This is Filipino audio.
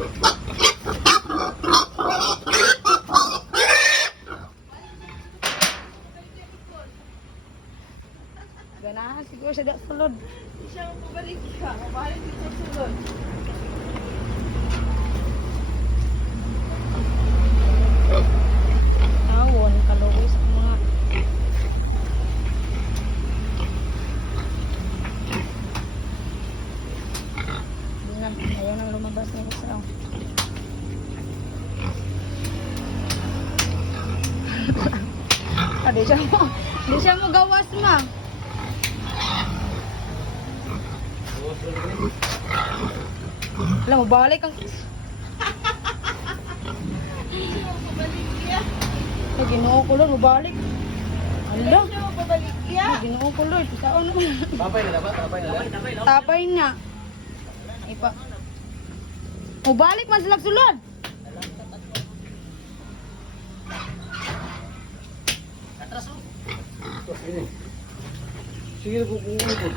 Ganahan siguro siya dito sulod. Siya ang pabalik ka. Mabalik dito sulod. Awon, kaluwi sa mga... Hindi na, ayaw nang lumabas na isa. Di siya mo gawas, ma. Alam mo, balik ang... Ay, ginoo ko Lord, mabalik. Hala. Siya ang pabalik ka. Ay, ginoo ko Lord, saan naman? Tapay na dapat, tapay na lang. Tapay na. Ipa. O, balik man sila sulod. Sige, kukunin ko.